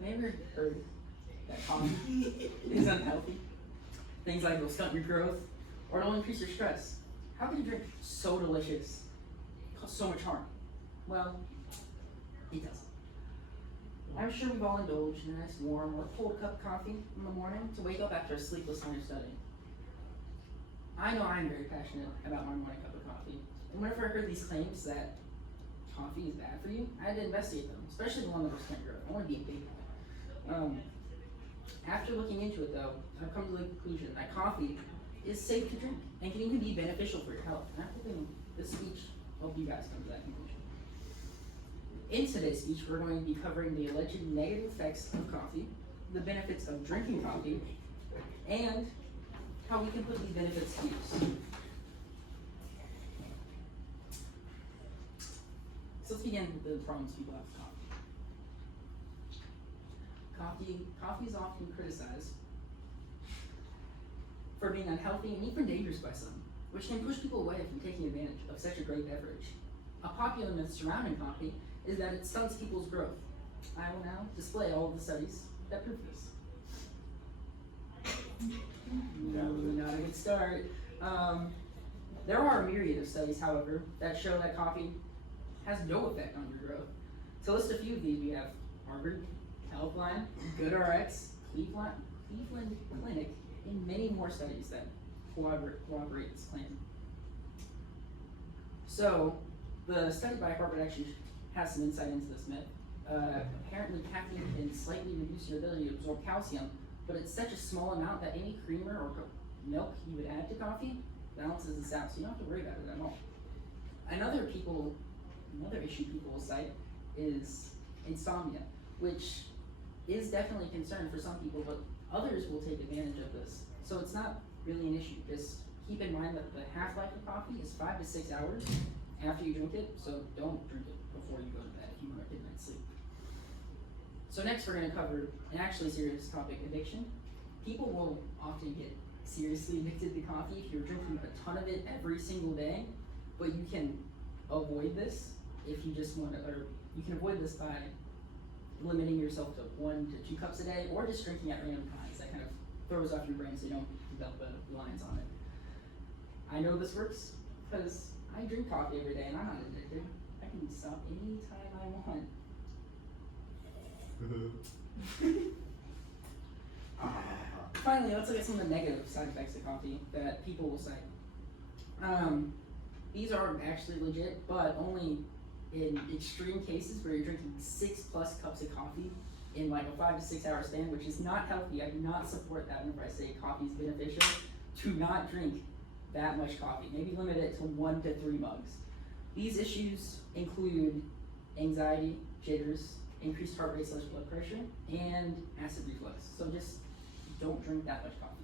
Have you ever heard that coffee is unhealthy? Things like it'll stunt your growth or it'll increase your stress. How can you drink so delicious, cause so much harm? Well, it doesn't. I'm sure we've all indulged in a nice warm or cold cup of coffee in the morning to wake up after a sleepless night of studying. I know I'm very passionate about my morning cup of coffee, and whenever I heard these claims that coffee is bad for you, I had to investigate them, especially the one that was stunt growth. I want to be a big one. After looking into it though, I've come to the conclusion that coffee is safe to drink and can even be beneficial for your health. And I'm hoping this speech helped you guys come to that conclusion. In today's speech, we're going to be covering the alleged negative effects of coffee, the benefits of drinking coffee, and how we can put these benefits to use. So let's begin with the problems people have with coffee. Coffee is often criticized for being unhealthy and even dangerous by some, which can push people away from taking advantage of such a great beverage. A popular myth surrounding coffee is that it stunts people's growth. I will now display all of the studies that prove this. Not a good start. There are a myriad of studies, however, that show that coffee has no effect on your growth. To list a few of these, we have Harvard, Healthline, GoodRx, Cleveland Clinic, and many more studies that corroborate this claim. So, the study by Harvard actually has some insight into this myth. Apparently, caffeine can slightly reduce your ability to absorb calcium, but it's such a small amount that any creamer or milk you would add to coffee balances this out, so you don't have to worry about it at all. Another issue people will cite is insomnia, which is definitely a concern for some people, but others will take advantage of this. So it's not really an issue. Just keep in mind that the half-life of coffee is 5 to 6 hours after you drink it, so don't drink it before you go to bed if you want to get night sleep. So next we're going to cover an actually serious topic, addiction. People will often get seriously addicted to coffee if you're drinking a ton of it every single day, but you can avoid this if you just want to, or you can avoid this by limiting yourself to 1 to 2 cups a day, or just drinking at random times. That kind of throws off your brain so you don't develop lines on it. I know this works because I drink coffee every day and I'm not addicted. I can stop anytime I want. Finally, let's look at some of the negative side effects of coffee that people will cite. These are actually legit, but only in extreme cases where you're drinking 6+ cups of coffee in like a 5 to 6 hour span, which is not healthy. I do not support that whenever I say coffee is beneficial. Do not drink that much coffee. Maybe limit it to 1 to 3 mugs. These issues include anxiety, jitters, increased heart rate / blood pressure, and acid reflux. So just don't drink that much coffee.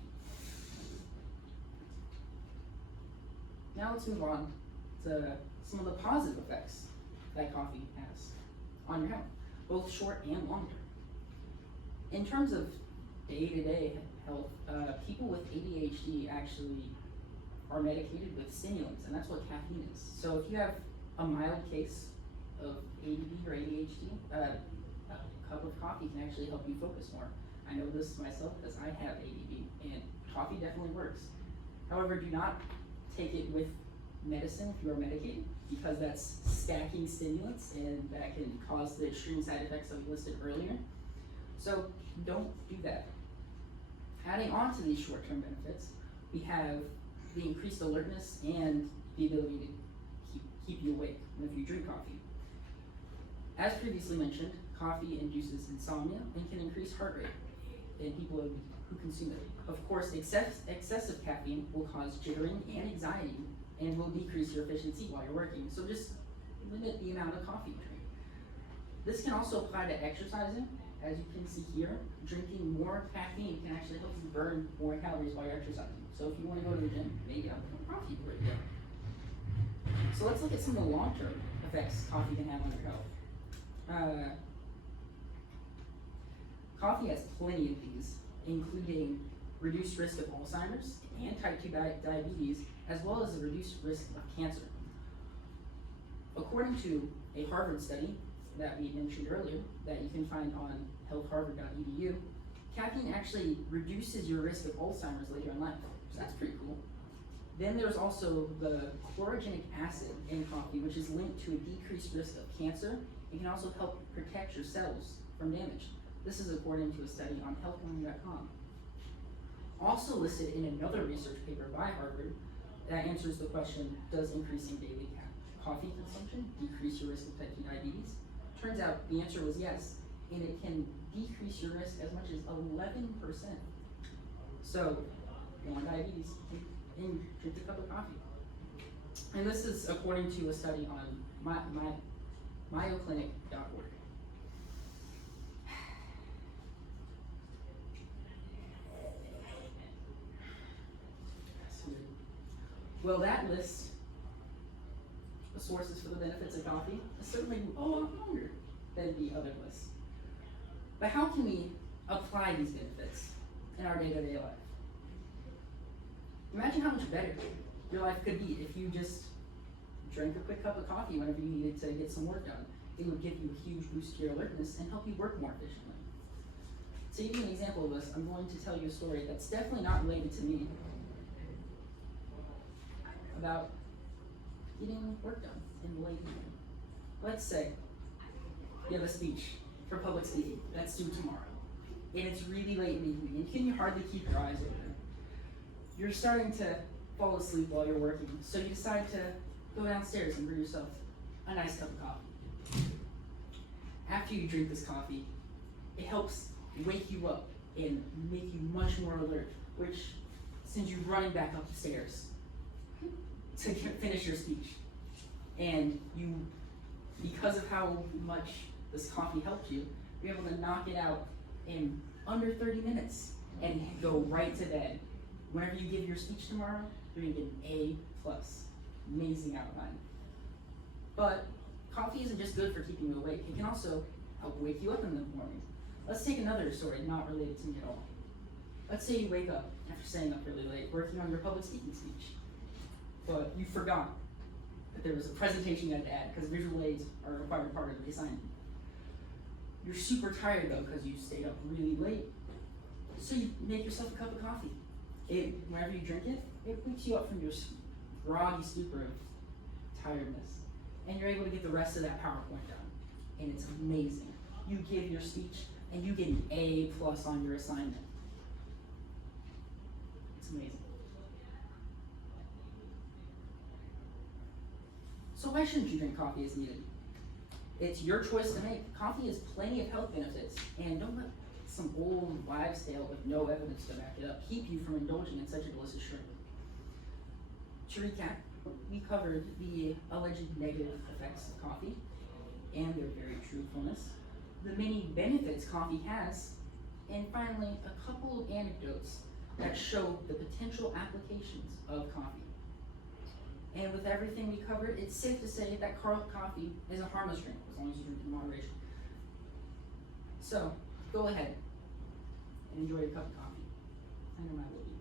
Now let's move on to some of the positive effects that coffee has on your health, both short and long term. In terms of day-to-day health, people with ADHD actually are medicated with stimulants, and that's what caffeine is. So if you have a mild case of ADD or ADHD, a cup of coffee can actually help you focus more. I know this myself because I have ADD, and coffee definitely works. However, do not take it with medicine if you are medicated, because that's stacking stimulants, and that can cause the extreme side effects that we listed earlier. So don't do that. Adding on to these short-term benefits, we have the increased alertness and the ability to keep you awake if you drink coffee. As previously mentioned, coffee induces insomnia and can increase heart rate in people who consume it. Of course, excessive caffeine will cause jittering and anxiety and will decrease your efficiency while you're working. So just limit the amount of coffee you drink. This can also apply to exercising. As you can see here, drinking more caffeine can actually help you burn more calories while you're exercising. So if you want to go to the gym, maybe I'll put coffee right there. So let's look at some of the long-term effects coffee can have on your health. Coffee has plenty of these, including reduced risk of Alzheimer's and type 2 diabetes, as well as a reduced risk of cancer. According to a Harvard study, that we mentioned earlier, that you can find on healthharvard.edu, caffeine actually reduces your risk of Alzheimer's later in life. So that's pretty cool. Then there's also the chlorogenic acid in coffee, which is linked to a decreased risk of cancer. It can also help protect your cells from damage. This is according to a study on healthwarning.com. Also listed in another research paper by Harvard that answers the question, does increasing daily coffee consumption decrease your risk of type 2 diabetes? Turns out the answer was yes, and it can decrease your risk as much as 11%. So, you want diabetes, and drink a cup of coffee. And this is according to a study on mayoclinic.org. Well, that list of sources for the benefits of coffee is certainly a lot longer than the other lists. But how can we apply these benefits in our day-to-day life? Imagine how much better your life could be if you just drank a quick cup of coffee whenever you needed to get some work done. It would give you a huge boost to your alertness and help you work more efficiently. To give you an example of this, I'm going to tell you a story that's definitely not related to me, about getting work done in the late evening. Let's say you have a speech for public speaking that's due tomorrow, and it's really late in the evening, and can you hardly keep your eyes open? You're starting to fall asleep while you're working, so you decide to go downstairs and brew yourself a nice cup of coffee. After you drink this coffee, it helps wake you up and make you much more alert, which sends you running back up the stairs to finish your speech. And you, because of how much this coffee helped you, you're able to knock it out in under 30 minutes and go right to bed. Whenever you give your speech tomorrow, you're gonna get an A+. Amazing outline. But coffee isn't just good for keeping you awake, it can also help wake you up in the morning. Let's take another story not related to me at all. Let's say you wake up after staying up really late, working on your public speaking speech, but you forgot that there was a presentation you had to add because visual aids are a required part of the assignment. You're super tired though because you stayed up really late, so you make yourself a cup of coffee. Whenever you drink it, it wakes you up from your groggy stupor of tiredness, and you're able to get the rest of that PowerPoint done, and it's amazing. You give your speech, and you get an A+ on your assignment. It's amazing. So why shouldn't you drink coffee as needed? It's your choice to make. Coffee has plenty of health benefits, and don't let some old wives' tale with no evidence to back it up keep you from indulging in such a delicious drink. To recap, we covered the alleged negative effects of coffee and their very truthfulness, the many benefits coffee has, and finally, a couple of anecdotes that show the potential applications of coffee. And with everything we covered, it's safe to say that coffee is a harmless drink as long as you drink in moderation. So, go ahead and enjoy your cup of coffee. I know I will be.